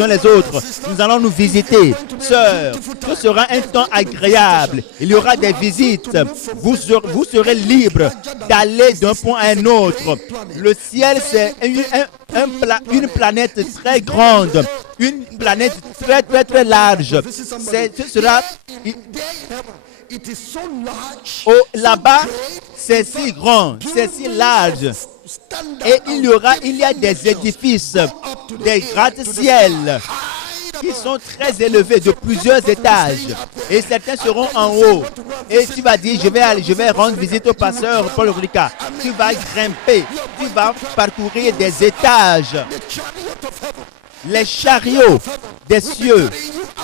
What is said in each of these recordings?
uns les autres. Nous allons nous visiter. Sœurs, ce sera un temps agréable. Il y aura des visites. Vous serez libres d'aller d'un point à un autre. Le ciel, c'est une planète très grande. Une planète très, très, très large. Ce sera... Là-bas, c'est si grand, c'est si large. Et il y a des édifices, des gratte-ciel qui sont très élevés, de plusieurs étages. Et certains seront en haut. Et tu vas dire, je vais rendre visite au pasteur Paul Ricard. Tu vas grimper, tu vas parcourir des étages. Les chariots des cieux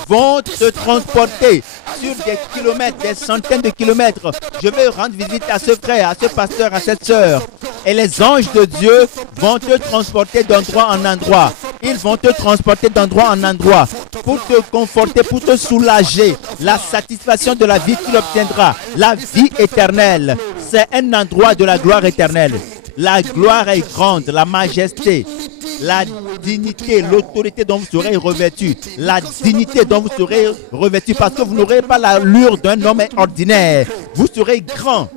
vont te transporter sur des kilomètres, des centaines de kilomètres. Je vais rendre visite à ce frère, à ce pasteur, à cette sœur. Et les anges de Dieu vont te transporter d'endroit en endroit. Ils vont te transporter d'endroit en endroit pour te conforter, pour te soulager. La satisfaction de la vie que tu obtiendras, la vie éternelle. C'est un endroit de la gloire éternelle. La gloire est grande, la majesté, la dignité, l'autorité dont vous serez revêtu, la dignité dont vous serez revêtu, parce que vous n'aurez pas l'allure d'un homme ordinaire. Vous serez grand.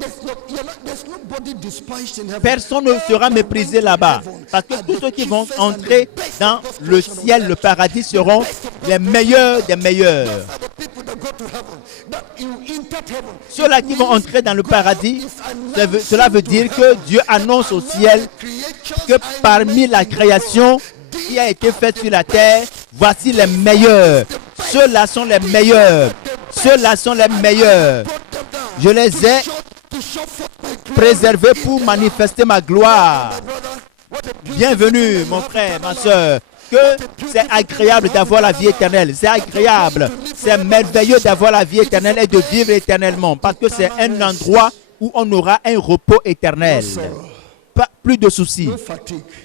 Personne ne sera méprisé là-bas, parce que tous ceux qui vont entrer dans le ciel, le paradis, seront les meilleurs des meilleurs. Ceux-là qui vont entrer dans le paradis, cela veut dire que Dieu annonce au ciel que parmi la création qui a été faite sur la terre, voici les meilleurs. Ceux-là sont les meilleurs. Ceux-là sont les meilleurs. Je les ai préservés pour manifester ma gloire. Bienvenue, mon frère, ma soeur. Que c'est agréable d'avoir la vie éternelle. C'est agréable. C'est merveilleux d'avoir la vie éternelle et de vivre éternellement. Parce que c'est un endroit où on aura un repos éternel. Pas, plus de soucis.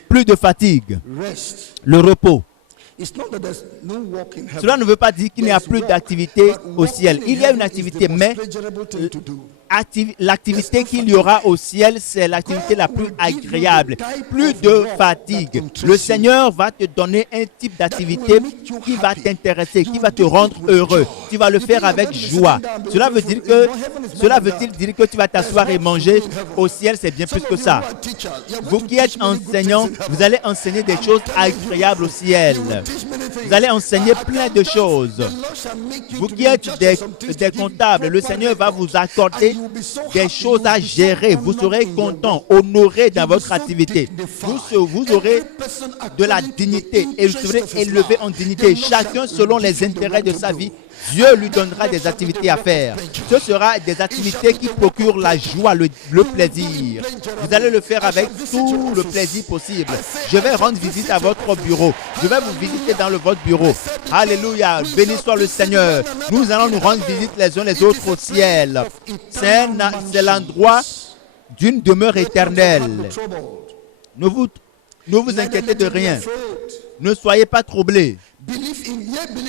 Plus de fatigue. Le repos. Cela ne veut pas dire qu'il n'y a plus d'activité au ciel. Il y a une activité, mais l'activité qu'il y aura au ciel, c'est l'activité la plus agréable. Plus de fatigue. Le Seigneur va te donner un type d'activité qui va t'intéresser, qui va te rendre heureux. Tu vas le faire avec joie. Cela veut-il dire que tu vas t'asseoir et manger? Au ciel, c'est bien plus que ça. Vous qui êtes enseignants, vous allez enseigner des choses agréables au ciel. Vous allez enseigner plein de choses. Vous qui êtes des comptables, le Seigneur va vous accorder des choses à gérer. Vous serez content, honoré dans votre activité. Vous aurez de la dignité et vous serez élevé en dignité. Chacun selon les intérêts de sa vie. Dieu lui donnera des activités à faire. Ce sera des activités qui procurent la joie, le plaisir. Vous allez le faire avec tout le plaisir possible. Je vais rendre visite à votre bureau. Je vais vous visiter dans votre bureau. Alléluia. Béni soit le Seigneur. Nous allons nous rendre visite les uns les autres au ciel. C'est l'endroit d'une demeure éternelle. Ne vous inquiétez de rien. Ne soyez pas troublés.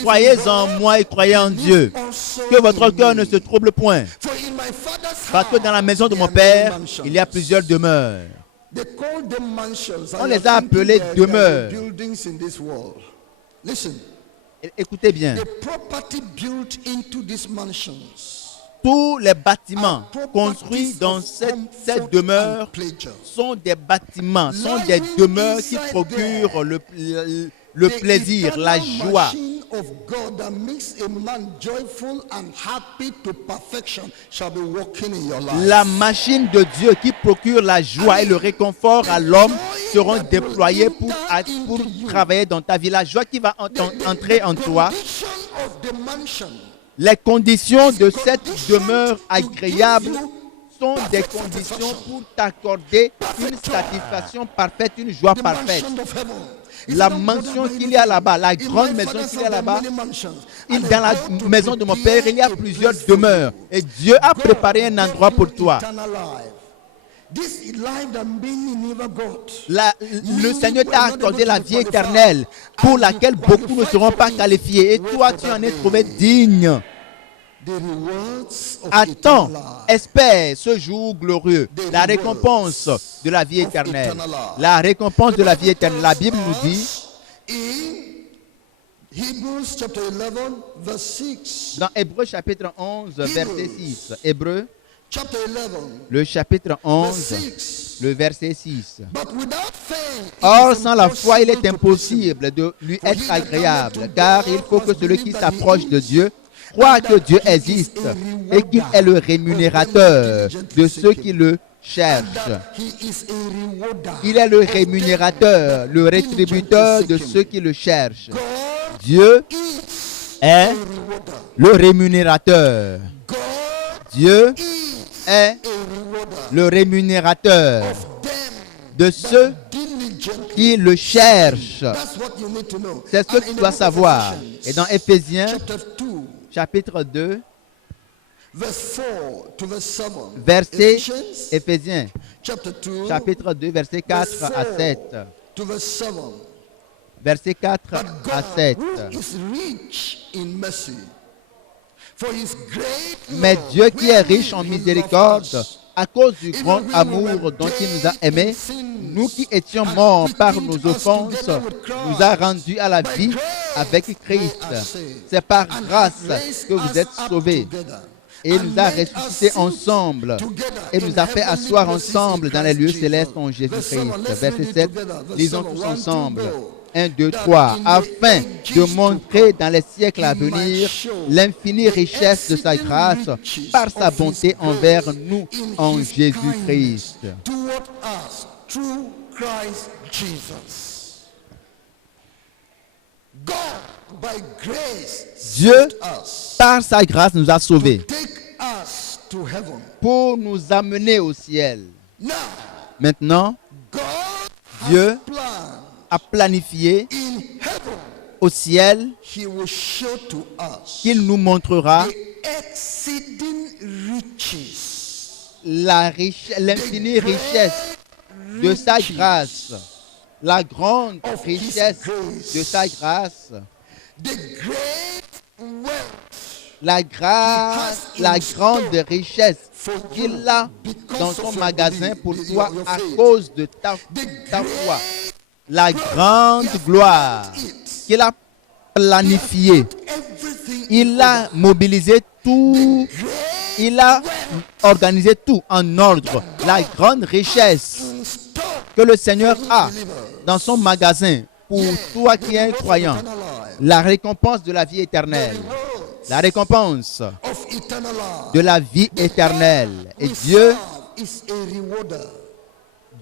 Croyez en moi et croyez en Dieu. Que votre cœur ne se trouble point. Parce que dans la maison de mon Père, il y a plusieurs demeures. On les a appelées demeures. Écoutez bien. Tous les bâtiments construits dans cette demeure sont des bâtiments, sont des demeures qui procurent le plaisir, la joie. La machine de Dieu qui procure la joie et le réconfort à l'homme seront déployés pour travailler dans ta vie. La joie qui va entrer en toi. Les conditions de cette demeure agréable sont des conditions pour t'accorder une satisfaction parfaite, une joie parfaite. La mansion qu'il y a là-bas, la grande maison qu'il y a là-bas, dans la maison de mon Père, il y a plusieurs demeures. Et Dieu a préparé un endroit pour toi. Le Seigneur t'a accordé la vie éternelle pour laquelle beaucoup ne seront pas qualifiés. Et toi, tu en es trouvé digne. Attends, espère ce jour glorieux, la récompense de la vie éternelle. La récompense de la vie éternelle. La Bible nous dit Hebrews chapter 11, verse 6. Dans Hébreux chapitre 11, verset 6. Hébreux, Chapter 11, le chapitre verse 11, 6. le verset 6. But without faith, Or, it is sans la foi, il est impossible to please him. impossible de lui être agréable, car il faut que celui qui s'approche de Dieu croit que Dieu existe et qu'il est le rémunérateur de ceux qui le cherchent. He is a rewarder. Il est le rémunérateur, le rétributeur de ceux qui le cherchent. God Dieu is est a rewarder. le rémunérateur. God Dieu is est a rewarder le rémunérateur of them de ceux diligently. qui le cherchent. That's what you need to know. C'est ce que And tu in the dois book of savoir. Ephesians, Et dans Éphésiens, chapter 2, chapitre 2, verse 4 to verse 7. verset Ephesians, Éphésiens, chapter 2, chapitre 2, verset 4 à 7. to verse 7. Verset 4 But à God, 7. who is rich in mercy, for his great Mais love, Dieu qui est riche en wherewith he miséricorde, loved us, à cause du even grand when we amour were dont il nous a dead in aimés, sins, nous qui étions and morts par quickened nos us offenses, together with Christ. nous a rendus à la By vie grace avec we Christ. are saved, C'est par and grâce hath raised que vous us êtes up sauvés. together, Et il and nous a made us ressuscités sit ensemble together et nous in a fait heavenly asseoir places ensemble in dans les Christ lieux Jesus. célestes en Verse Jésus-Christ. 7, let's Verset read it 7, together. Verse lisons 7, tous 1, 2, ensemble. go. 1, 2, That 3. in the Afin ages de to montrer come, dans les siècles à he might venir show l'infinie the richesse de sa exceeding grâce riches par sa of his bonté grace envers nous in en his Jésus-Christ. kindness toward us through Christ Jesus. God, by grace, Dieu, saved us, par sa grâce, nous a sauvés take us to heaven. pour nous amener au ciel. Now, Maintenant, God Dieu has planned a planifié in heaven. au ciel He will show to us qu'il nous montrera the exceeding riches, l'infinie richesse de sa grâce, la grande of his richesse grace, de sa grâce, the great wealth la grande richesse for qu'il you a because dans of son your magasin belief, pour your toi à faith. cause de ta The foi. great La grande gloire it. qu'il a planifiée. Everything Il a mobilisé tout, il a organisé tout en ordre. La grande richesse in store que le Seigneur a dans son magasin pour toi qui es un croyant. eternal life. La récompense de la vie éternelle. La récompense Of eternal life. de la vie éternelle. Et We Dieu, serve is a rewarder.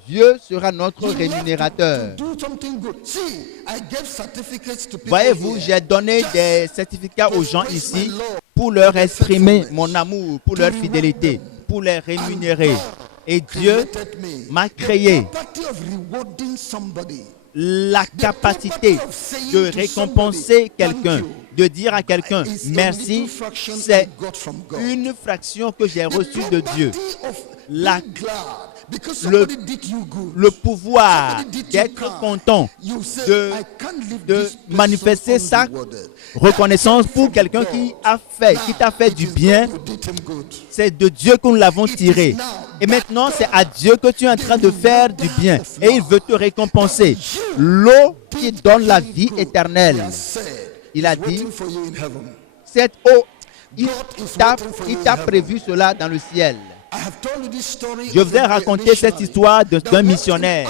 Dieu sera notre You have rémunérateur. to do something good. See, I gave certificates to people Voyez-vous, here. j'ai donné des certificats aux gens ici pour leur exprimer mon amour, pour leur fidélité, pour les rémunérer. Et Dieu Created me. m'a créé The property of rewarding somebody. la capacité de récompenser quelqu'un, de dire à quelqu'un merci, c'est une fraction que j'ai reçue de Dieu. La- le pouvoir d'être content, de manifester sa reconnaissance pour quelqu'un qui t'a fait du bien, c'est de Dieu que nous l'avons tiré. Et maintenant, c'est à Dieu que tu es en train de faire du bien. Et il veut te récompenser. L'eau qui donne la vie éternelle. Il a dit, cette eau, il t'a prévu cela dans le ciel. Je vous ai raconté cette histoire d'un missionnaire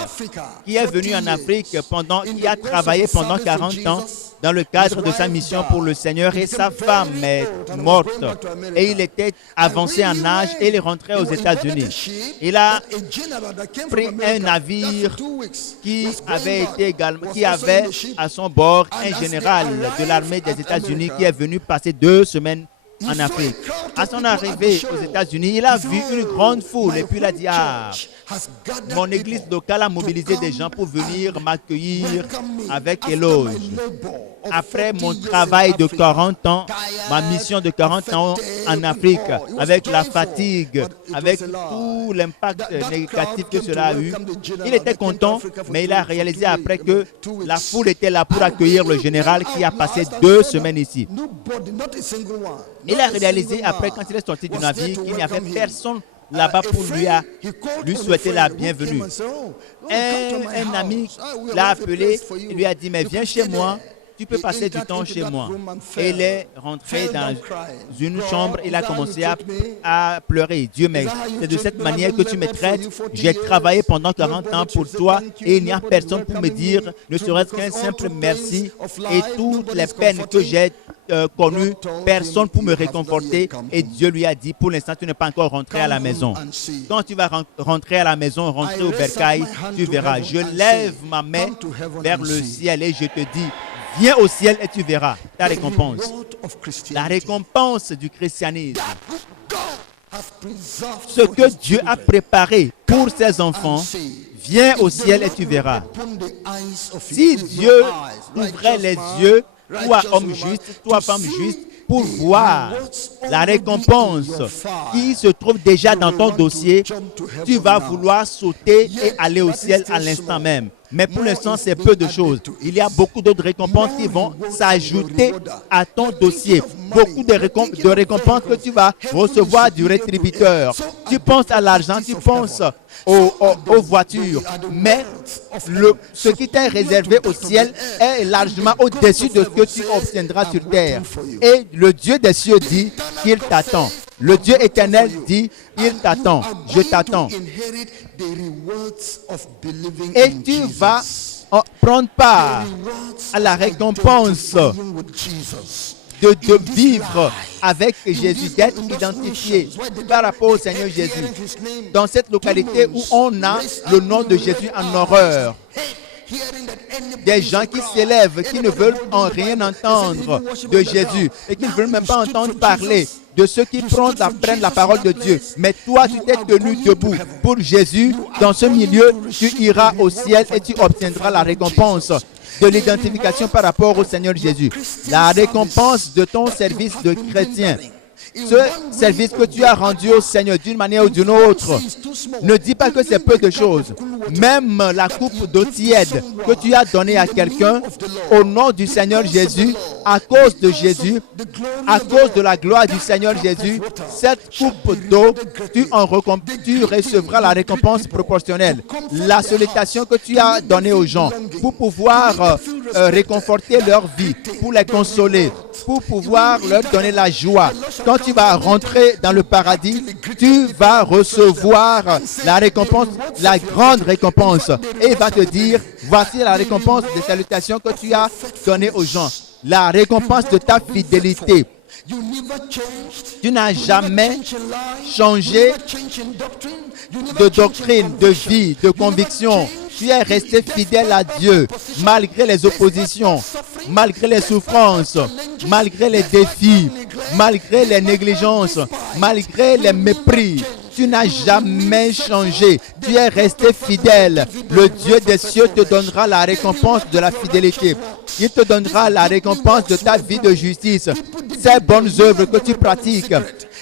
qui est venu en Afrique qui a travaillé pendant 40 ans dans le cadre de sa mission pour le Seigneur, et sa femme est morte et il était avancé en âge et il est rentré aux États-Unis. Il a pris un navire qui avait à son bord un général de l'armée des États-Unis qui est venu passer 2 semaines en Afrique. À son arrivée aux États-Unis, il a vu une grande foule et puis il a dit, mon église locale a mobilisé des gens pour venir m'accueillir avec éloge. Après mon travail de 40 ans, ma mission de 40 ans en Afrique, avec la fatigue, avec tout l'impact négatif que cela a eu, il était content, mais il a réalisé après que la foule était là pour accueillir le général qui a passé 2 semaines ici. Il a réalisé après, quand il est sorti du navire, qu'il n'y avait personne là-bas pour lui souhaiter la bienvenue. Un ami l'a appelé, il lui a dit, mais viens chez moi, tu peux passer du temps chez moi. Et il est rentré dans une chambre, il a commencé à pleurer. Dieu, mais c'est de cette manière que tu me traites. J'ai travaillé pendant 40 ans pour toi et il n'y a personne pour me dire, ne serait-ce qu'un simple merci. Et toutes les peines que j'ai connues, personne pour me réconforter. Et Dieu lui a dit, pour l'instant, tu n'es pas encore rentré à la maison. Quand tu vas rentrer à la maison, rentrer au bercail, tu verras. Je lève ma main vers le ciel et je te dis, viens au ciel et tu verras ta récompense. La récompense du christianisme. Ce que Dieu a préparé pour ses enfants, viens au ciel et tu verras. Si Dieu ouvrait les yeux, toi homme juste, toi femme juste, pour voir la récompense qui se trouve déjà dans ton dossier, tu vas vouloir sauter et aller au ciel à l'instant même. Mais pour l'instant, c'est peu de choses. Il y a beaucoup d'autres récompenses qui vont s'ajouter à ton dossier. Beaucoup de récompenses que tu vas recevoir du rétributeur. Tu penses à l'argent, tu penses aux voitures. Mais ce qui t'est réservé au ciel est largement au-dessus de ce que tu obtiendras sur terre. Et le Dieu des cieux dit qu'il t'attend. Le Dieu éternel dit, il t'attend, je t'attends. Et tu vas prendre part à la récompense de vivre avec Jésus, d'être identifié par rapport au Seigneur Jésus. Dans cette localité où on a le nom de Jésus en horreur. Des gens qui s'élèvent, qui ne veulent en rien entendre de Jésus et qui ne veulent même pas entendre parler de ceux qui prennent la parole de Dieu. Mais toi, tu t'es tenu debout pour Jésus. Dans ce milieu, tu iras au ciel et tu obtiendras la récompense de l'identification par rapport au Seigneur Jésus. La récompense de ton service de chrétien. Ce service que tu as rendu au Seigneur d'une manière ou d'une autre, ne dis pas que c'est peu de choses. Même la coupe d'eau tiède que tu as donnée à quelqu'un au nom du Seigneur Jésus, à cause de Jésus, à cause de la gloire du Seigneur Jésus, cette coupe d'eau, tu recevras la récompense proportionnelle. La sollicitation que tu as donnée aux gens pour pouvoir réconforter leur vie, pour les consoler, pour pouvoir leur donner la joie. Quand tu vas rentrer dans le paradis, tu vas recevoir la récompense, la grande récompense. Et il va te dire, voici la récompense des salutations que tu as données aux gens. La récompense de ta fidélité. Tu n'as jamais changé de doctrine, de vie, de conviction. Tu es resté fidèle à Dieu, malgré les oppositions, malgré les souffrances, malgré les défis, malgré les négligences, malgré les mépris. Tu n'as jamais changé. Tu es resté fidèle. Le Dieu des cieux te donnera la récompense de la fidélité. Il te donnera la récompense de ta vie de justice. Ces bonnes œuvres que tu pratiques,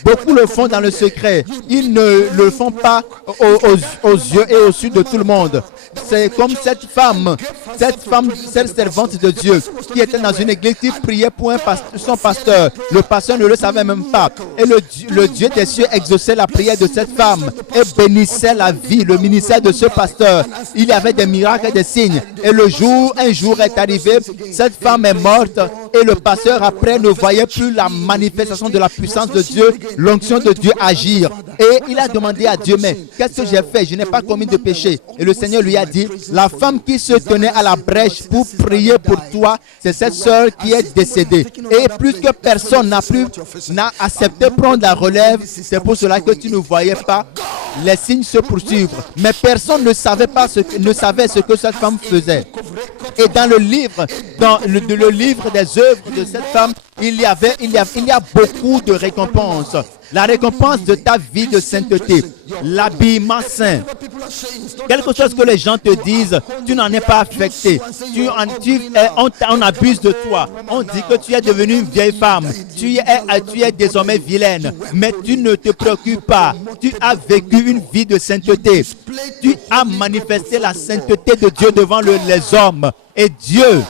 beaucoup le font dans le secret. Ils ne le font pas aux yeux et au su de tout le monde. C'est comme cette femme, cette servante de Dieu qui était dans une église qui priait pour son pasteur. Le pasteur ne le savait même pas. Et le Dieu des cieux exauçait la prière de cette femme et bénissait la vie, le ministère de ce pasteur. Il y avait des miracles et des signes. Et un jour est arrivé, cette femme est morte et le pasteur après ne voyait plus la manifestation de la puissance de Dieu, l'onction de Dieu agir. Et il a demandé à Dieu, mais qu'est-ce que j'ai fait? Je n'ai pas commis de péché. Et le Seigneur lui a dit, la femme qui se tenait à la brèche pour prier pour toi, c'est cette sœur qui est décédée. Et plus que personne n'a accepté de prendre la relève, c'est pour cela que tu ne voyais pas les signes se poursuivre. Mais personne ne savait ce que cette femme faisait. Et dans le livre, le livre des œuvres de cette femme, il y a beaucoup de récompenses. La récompense de ta vie de sainteté, l'habillement saint. Quelque chose que les gens te disent, tu n'en es pas affecté. On abuse de toi. On dit que tu es devenue une vieille femme. Tu es désormais vilaine. Mais tu ne te préoccupes pas. Tu as vécu une vie de sainteté. Tu as manifesté la sainteté de Dieu devant les hommes. Et Dieu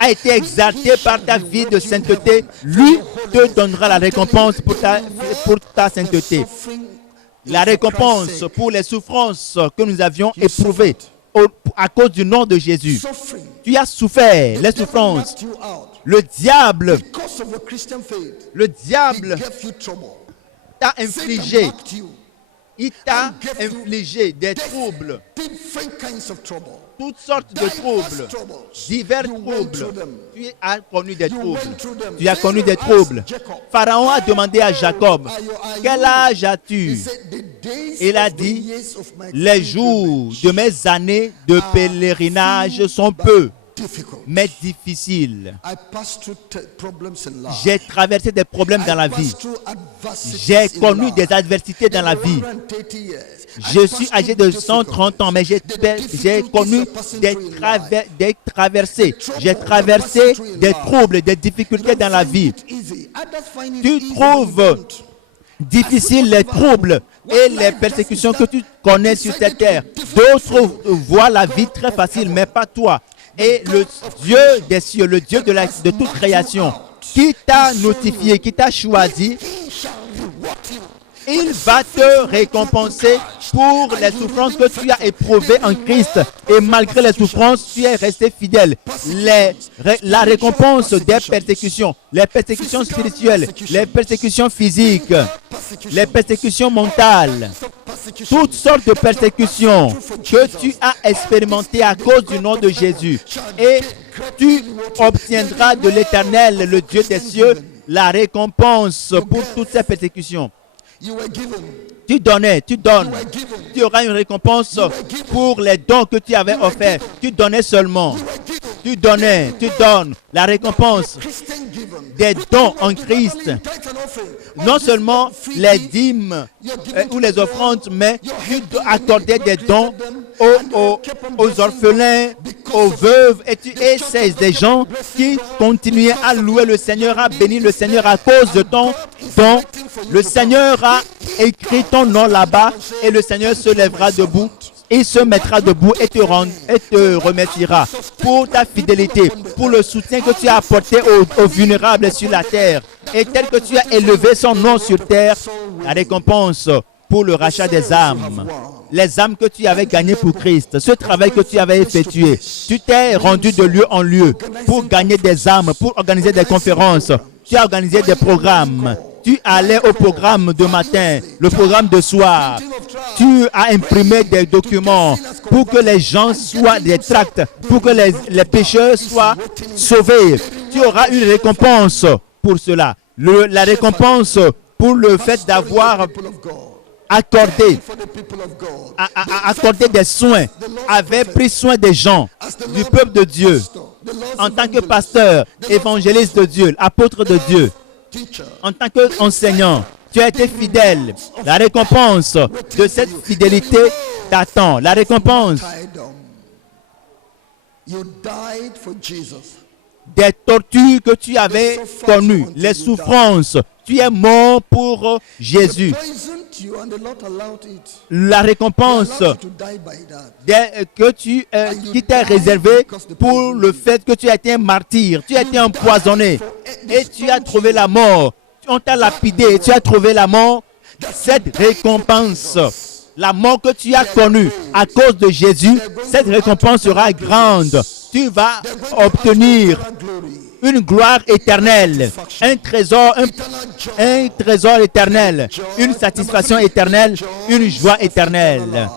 a été exalté par ta vie de sainteté. Lui te donnera la récompense pour ta sainteté. La récompense pour les souffrances que nous avions éprouvées. à cause du nom de Jésus. Suffering. Tu as souffert les The devil souffrances. knocked you out. Le diable Because of your Christian faith, Le he diable gave you trouble. t'a Satan infligé, mocked you. il t'a infligé des troubles, Different kinds of trouble. toutes sortes de troubles, divers You went through troubles. them. Tu as connu des You troubles. went through them. Tu as connu des Pharaoh troubles. asked Jacob, Pharaon a demandé à Jacob, quel âge He as-tu? said, "The days Il a of the dit, years of my les jours pilgrimage de mes années de pèlerinage sont peu, difficult." mais difficiles. I passed through problems in life. J'ai traversé des problèmes dans la I vie. passed through adversities J'ai in connu life. des adversités dans la vie. 130 years. Je I suis passed âgé through de 130 ans, mais j'ai connu des traversées. J'ai traversé des troubles, des difficultés dans la vie. Tu trouves difficiles les troubles et les persécutions que tu connais sur cette terre. D'autres voient la vie très facile, mais pas toi. Et le Dieu des cieux, le Dieu de toute création, qui t'a notifié, qui t'a choisi, il va te récompenser pour les souffrances que tu as éprouvées en Christ. Et malgré les souffrances, tu es resté fidèle. La récompense des persécutions, les persécutions spirituelles, les persécutions physiques, les persécutions mentales, toutes sortes de persécutions que tu as expérimentées à cause du nom de Jésus. Et tu obtiendras de l'Éternel, le Dieu des cieux, la récompense pour toutes ces persécutions. Tu donnes. Tu auras une récompense pour les dons que tu avais offerts. Tu donnais seulement. Tu donnes. La récompense des dons en Christ. Non seulement les dîmes ou les offrandes, mais tu accordais des dons aux orphelins, aux veuves. Et c'est des gens qui continuaient à louer le Seigneur, à bénir le Seigneur à cause de ton don. Le Seigneur a écrit ton nom là-bas et le Seigneur se lèvera debout. Il se mettra debout et te remerciera pour ta fidélité, pour le soutien que tu as apporté aux vulnérables sur la terre. Et tel que tu as élevé son nom sur terre, la récompense pour le rachat des âmes. Les âmes que tu avais gagnées pour Christ, ce travail que tu avais effectué, tu t'es rendu de lieu en lieu pour gagner des âmes, pour organiser des conférences. Tu as organisé des programmes. Tu allais au programme de matin, le programme de soir. Tu as imprimé des documents pour que les gens soient des tracts, pour que les pécheurs soient sauvés. Tu auras une récompense pour cela. La récompense pour le fait d'avoir accordé des soins, avait pris soin des gens, du peuple de Dieu. En tant que pasteur, évangéliste de Dieu, apôtre de Dieu, en tant qu'enseignant, tu as été fidèle. La récompense de cette fidélité t'attend. La récompense des tortures que tu avais connues, les souffrances. Tu es mort pour Jésus. La récompense qui t'est réservée pour le fait que tu as été un martyr, tu as été empoisonné et tu as trouvé la mort. On t'a lapidé et tu as trouvé la mort. Cette récompense, la mort que tu as connue à cause de Jésus, cette récompense sera grande. Tu vas obtenir une gloire éternelle, un trésor éternel, une satisfaction éternelle, une joie éternelle.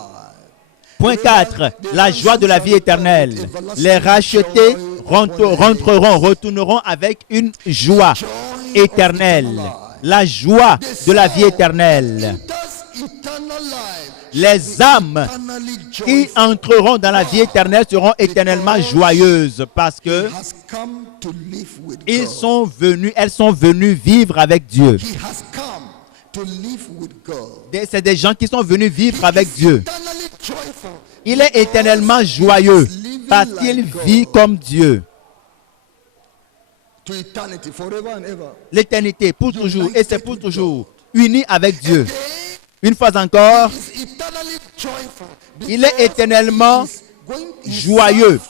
Point 4, la joie de la vie éternelle. Les rachetés retourneront avec une joie éternelle. La joie de la vie éternelle. Les âmes qui entreront dans la vie éternelle seront éternellement joyeuses parce que elles sont venues vivre avec Dieu. C'est des gens qui sont venus vivre avec Dieu. Il est éternellement joyeux parce qu'il vit comme Dieu. L'éternité, pour toujours, et c'est pour toujours, uni avec Dieu. Une fois encore, il est éternellement joyeux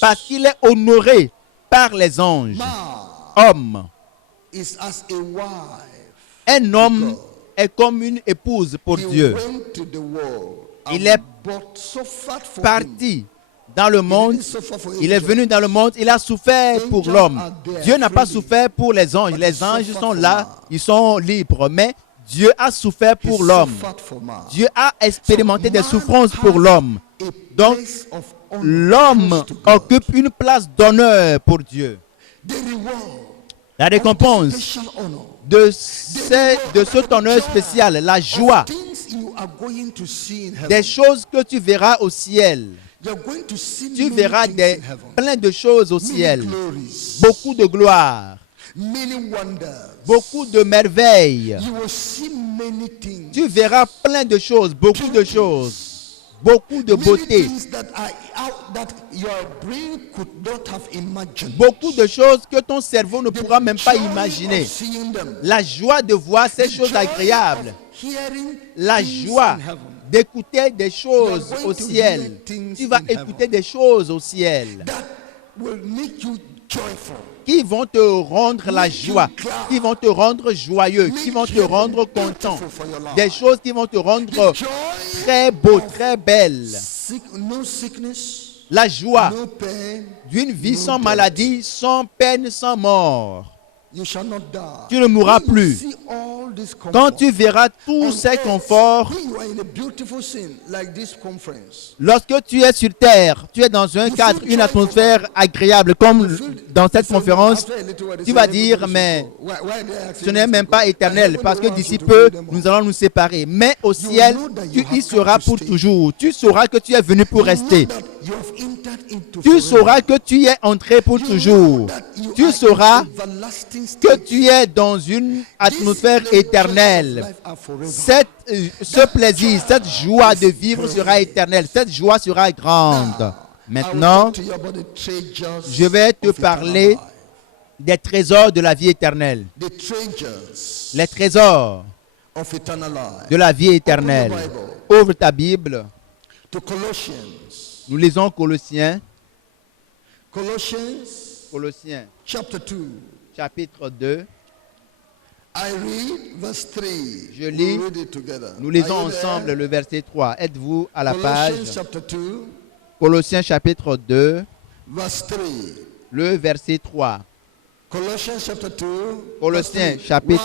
parce qu'il est honoré par les anges. Homme. Un homme est comme une épouse pour Dieu. Il est but suffered for him. parti dans le monde. He didn't suffer for Il est angels. venu dans le monde, il a souffert pour Angels l'homme. are there Dieu n'a pas freely, souffert pour les anges. but Les he anges suffered sont for là, man. ils sont libres. Mais Dieu a souffert He pour l'homme. suffered for man. Dieu a expérimenté des man souffrances has pour l'homme. a Donc, place of honor l'homme close to God. occupe une place d'honneur pour Dieu. The reward La of récompense the special honor, de cet honneur spécial, la joie, of things you are going to see in heaven. des choses que tu verras au ciel. You're going to see Tu many verras things des, in heaven. plein de choses au Many ciel. glories, Beaucoup de gloire, many wonders. beaucoup de merveilles. You will see many things. Tu verras plein de choses, beaucoup de choses, beaucoup de Many beauté, things that are out that your brain could not have imagined. beaucoup de choses que ton cerveau ne The pourra même pas joy imaginer. of seeing them. La joie de voir ces The choses joy agréables, of hearing la things joie in heaven d'écouter des choses You are au going to ciel. hear things Tu vas in écouter heaven. des choses au ciel that will make you joyful. qui vont te rendre la Make you joie, glad. qui vont te rendre joyeux, qui Make vont te heaven rendre content. beautiful for your life. Des choses qui vont te rendre The joy très beau, of très belle. no sickness, La joie no pain. d'une vie no sans death. maladie, sans peine, sans mort. You shall not die. Tu ne mourras When you plus. see all this Quand comfort tu verras tous on ces earth, conforts, when you are in a beautiful scene like this conference, lorsque tu es sur terre, tu es dans un You cadre, feel une joyful. atmosphère agréable comme you feel dans cette the same conférence, after a little while, they tu say, vas "Everybody dire, should mais go." Why they are asking ce n'est us même to pas go? éternel And parce que heaven will d'ici want peu, you to bring them nous all. allons nous séparer. Mais au will ciel, know that you tu have y come seras to pour stay. toujours. Tu sauras que tu es venu pour You know rester. that you have entered into Tu forever. sauras que tu y es entré pour You toujours. know that you Tu are sauras in everlasting que state. tu es dans une atmosphère These pleasures éternelle. of life are forever. Ce plaisir, cette joie de vivre sera éternelle. Cette joie sera grande. Maintenant, I will talk to you about the treasures je vais te of eternal parler life. des trésors de la vie éternelle. The treasures Les trésors of eternal life. de la vie éternelle. Open your Bible Ouvre ta Bible. to Colossians. Nous lisons Colossiens. Colossians Colossiens, chapter 2. chapitre 2. I read verse 3. Je lis. We'll read it together. Nous lisons Are you there? ensemble le verset 3. Êtes-vous à la Colossians page? chapter 2, Colossiens chapitre 2, verse 3. le verset 3. Colossians chapter 2. Colossiens verse 3. chapitre